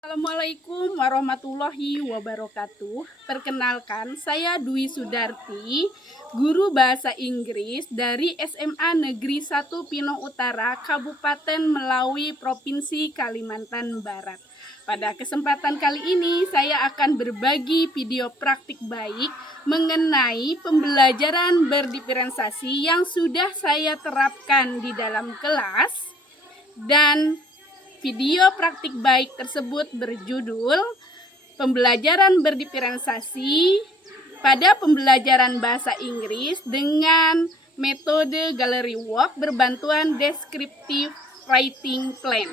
Assalamualaikum warahmatullahi wabarakatuh. Perkenalkan, saya Dwi Sudarti, guru bahasa Inggris dari SMA Negeri 1 Pinoh Utara, Kabupaten Melawi, Provinsi Kalimantan Barat. Pada kesempatan kali ini, saya akan berbagi video praktik baik mengenai pembelajaran berdiferensiasi yang sudah saya terapkan di dalam kelas, dan video praktik baik tersebut berjudul Pembelajaran Berdiferensiasi pada Pembelajaran Bahasa Inggris dengan metode Gallery Walk berbantuan Descriptive Writing Plan.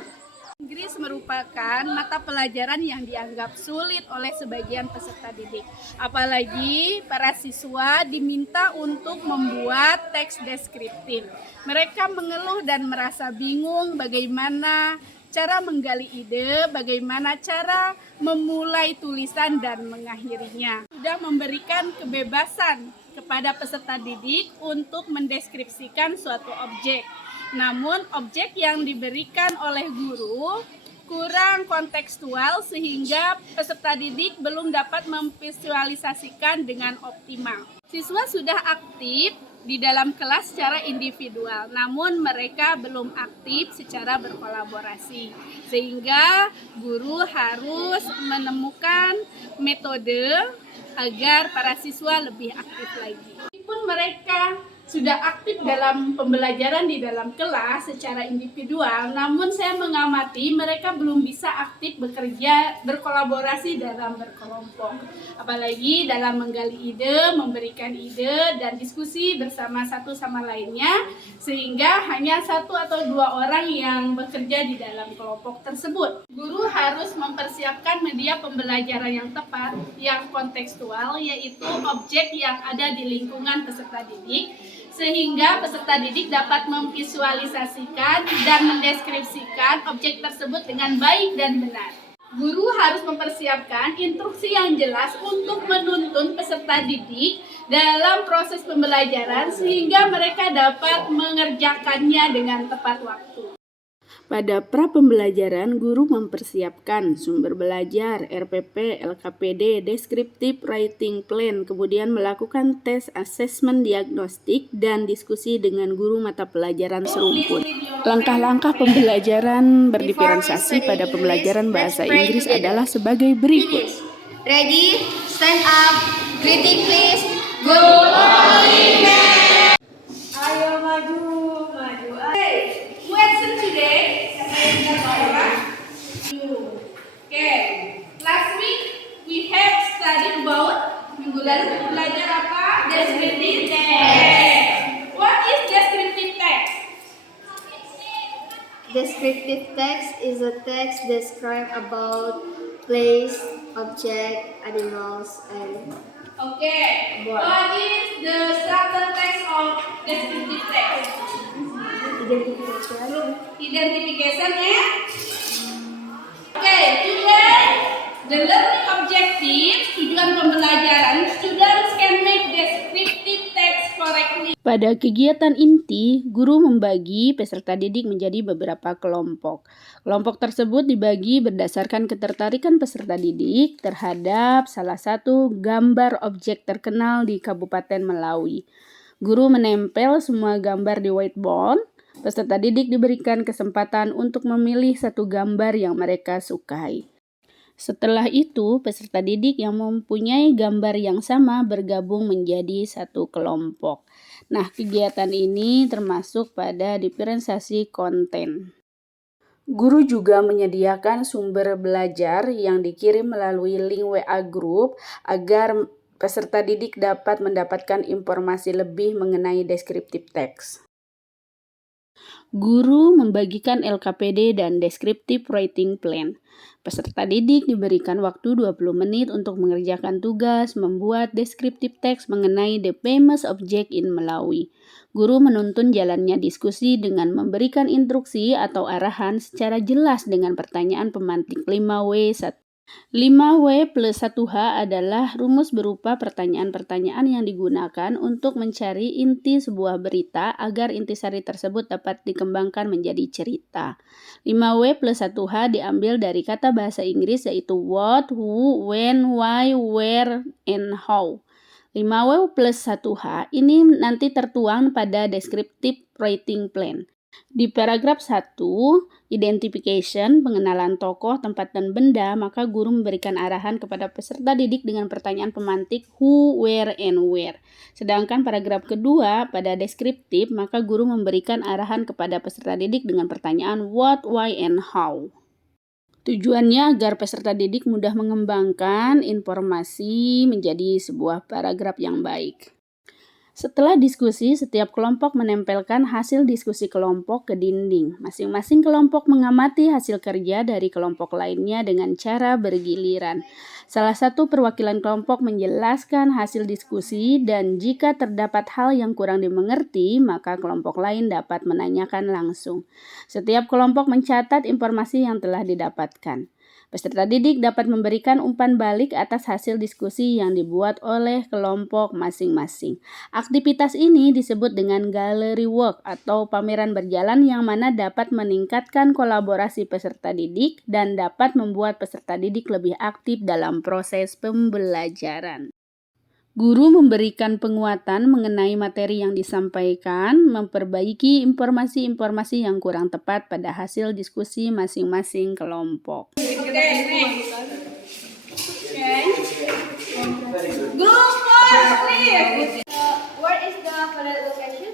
Inggris merupakan mata pelajaran yang dianggap sulit oleh sebagian peserta didik. Apalagi para siswa diminta untuk membuat teks deskriptif. Mereka mengeluh dan merasa bingung bagaimana cara menggali ide, bagaimana cara memulai tulisan dan mengakhirinya. Sudah memberikan kebebasan kepada peserta didik untuk mendeskripsikan suatu objek. Namun objek yang diberikan oleh guru kurang kontekstual sehingga peserta didik belum dapat memvisualisasikan dengan optimal. Siswa sudah aktif di dalam kelas secara individual, namun mereka belum aktif secara berkolaborasi, sehingga guru harus menemukan metode agar para siswa lebih aktif lagi. Meskipun mereka sudah aktif dalam pembelajaran di dalam kelas secara individual, namun saya mengamati mereka belum bisa aktif bekerja berkolaborasi dalam berkelompok, apalagi dalam menggali ide, memberikan ide dan diskusi bersama satu sama lainnya, sehingga hanya satu atau dua orang yang bekerja di dalam kelompok tersebut. Guru harus mempersiapkan media pembelajaran yang tepat, yang kontekstual, yaitu objek yang ada di lingkungan peserta didik, sehingga peserta didik dapat memvisualisasikan dan mendeskripsikan objek tersebut dengan baik dan benar. Guru harus mempersiapkan instruksi yang jelas untuk menuntun peserta didik dalam proses pembelajaran sehingga mereka dapat mengerjakannya dengan tepat waktu. Pada pra pembelajaran, guru mempersiapkan sumber belajar, RPP, LKPD, Descriptive Writing Plan, kemudian melakukan tes asesmen diagnostik dan diskusi dengan guru mata pelajaran serumpun. Langkah-langkah pembelajaran berdiferensiasi pada pembelajaran bahasa Inggris adalah sebagai berikut. Ready, stand up, greeting please, good morning. Ayo maju. Hey, who answer today? Last week we have studied about, minggu lalu belajar apa? Descriptive text. What is descriptive text? Descriptive text is a text describe about place, object, animals, and Okay. What? What is the structure text of descriptive text? identification. Identification and okay, today the learning objective, tujuan pembelajaran, students can make descriptive text correctly. Pada kegiatan inti, guru membagi peserta didik menjadi beberapa kelompok. Kelompok tersebut dibagi berdasarkan ketertarikan peserta didik terhadap salah satu gambar objek terkenal di Kabupaten Melawi. Guru menempel semua gambar di whiteboard. Peserta didik diberikan kesempatan untuk memilih satu gambar yang mereka sukai. Setelah itu, peserta didik yang mempunyai gambar yang sama bergabung menjadi satu kelompok. Nah, kegiatan ini termasuk pada diferensiasi konten. Guru juga menyediakan sumber belajar yang dikirim melalui link WA Group agar peserta didik dapat mendapatkan informasi lebih mengenai descriptive text. Guru membagikan LKPD dan Descriptive Writing Plan. Peserta didik diberikan waktu 20 menit untuk mengerjakan tugas membuat descriptive text mengenai the famous object in Melawi. Guru menuntun jalannya diskusi dengan memberikan instruksi atau arahan secara jelas dengan pertanyaan pemantik 5W1. 5W plus 1H adalah rumus berupa pertanyaan-pertanyaan yang digunakan untuk mencari inti sebuah berita agar intisari tersebut dapat dikembangkan menjadi cerita. 5W plus 1H diambil dari kata bahasa Inggris yaitu what, who, when, why, where, and how. 5W plus 1H ini nanti tertuang pada descriptive writing plan. Di paragraf 1, identification, pengenalan tokoh, tempat, dan benda, maka guru memberikan arahan kepada peserta didik dengan pertanyaan pemantik who, where, and where. Sedangkan paragraf kedua, pada deskriptif, maka guru memberikan arahan kepada peserta didik dengan pertanyaan what, why, and how. Tujuannya agar peserta didik mudah mengembangkan informasi menjadi sebuah paragraf yang baik. Setelah diskusi, setiap kelompok menempelkan hasil diskusi kelompok ke dinding. Masing-masing kelompok mengamati hasil kerja dari kelompok lainnya dengan cara bergiliran. Salah satu perwakilan kelompok menjelaskan hasil diskusi dan jika terdapat hal yang kurang dimengerti, maka kelompok lain dapat menanyakan langsung. Setiap kelompok mencatat informasi yang telah didapatkan. Peserta didik dapat memberikan umpan balik atas hasil diskusi yang dibuat oleh kelompok masing-masing. Aktivitas ini disebut dengan gallery work atau pameran berjalan yang mana dapat meningkatkan kolaborasi peserta didik dan dapat membuat peserta didik lebih aktif dalam proses pembelajaran. Guru memberikan penguatan mengenai materi yang disampaikan, memperbaiki informasi-informasi yang kurang tepat pada hasil diskusi masing-masing kelompok. Group 4, please. Where is the correct location?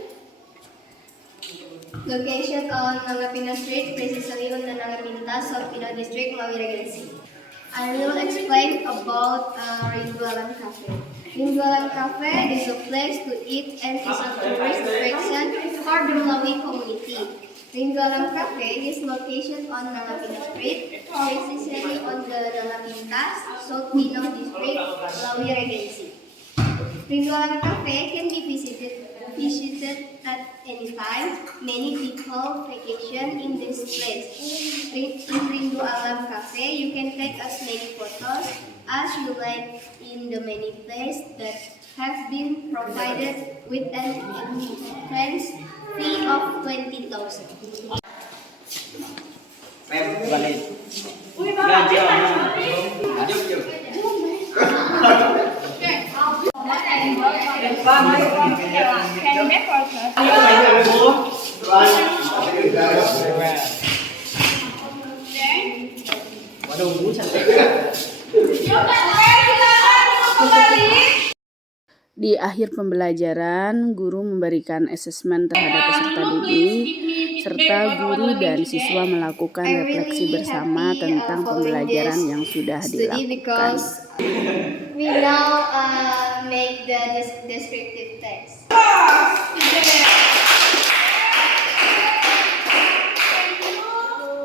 Location on Nangapina Street, precisely on the Nangapinta, South Pino District, Melawi Regency. I will explain about Rindualan Cafe. Rindualan Cafe is a place to eat and is a tourist attraction for the Melawi community. Rindualan Cafe is located on Nangapina Street, precisely on the Nangapintas, South Pino District, Melawi Regency. Rindualan Cafe can be visited at any time. Many people vacation in this place. In Rindualan Cafe, you can take as many photos as you like in the many places that have been provided with an entrance fee of 20,000. Balik. Di akhir pembelajaran, guru memberikan asesmen terhadap peserta didik, serta guru dan siswa melakukan refleksi bersama tentang pembelajaran yang sudah dilakukan. We now make the descriptive text.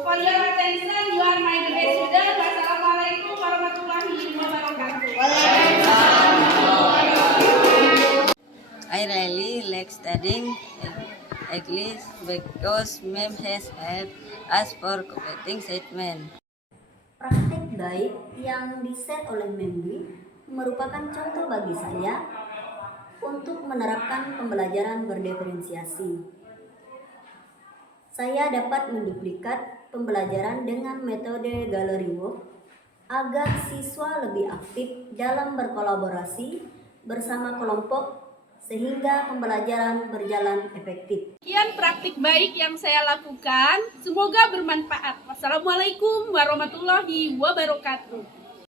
For your attention, you are my dear students. Wassalamualaikum warahmatullahi wabarakatuh. I really like studying English because ma'am has helped us for completing statement. Praktek baik yang diset oleh Membi merupakan contoh bagi saya untuk menerapkan pembelajaran berdiferensiasi. Saya dapat menduplikat pembelajaran dengan metode gallery work agar siswa lebih aktif dalam berkolaborasi bersama kelompok sehingga pembelajaran berjalan efektif. Sekian praktik baik yang saya lakukan. Semoga bermanfaat. Wassalamualaikum warahmatullahi wabarakatuh.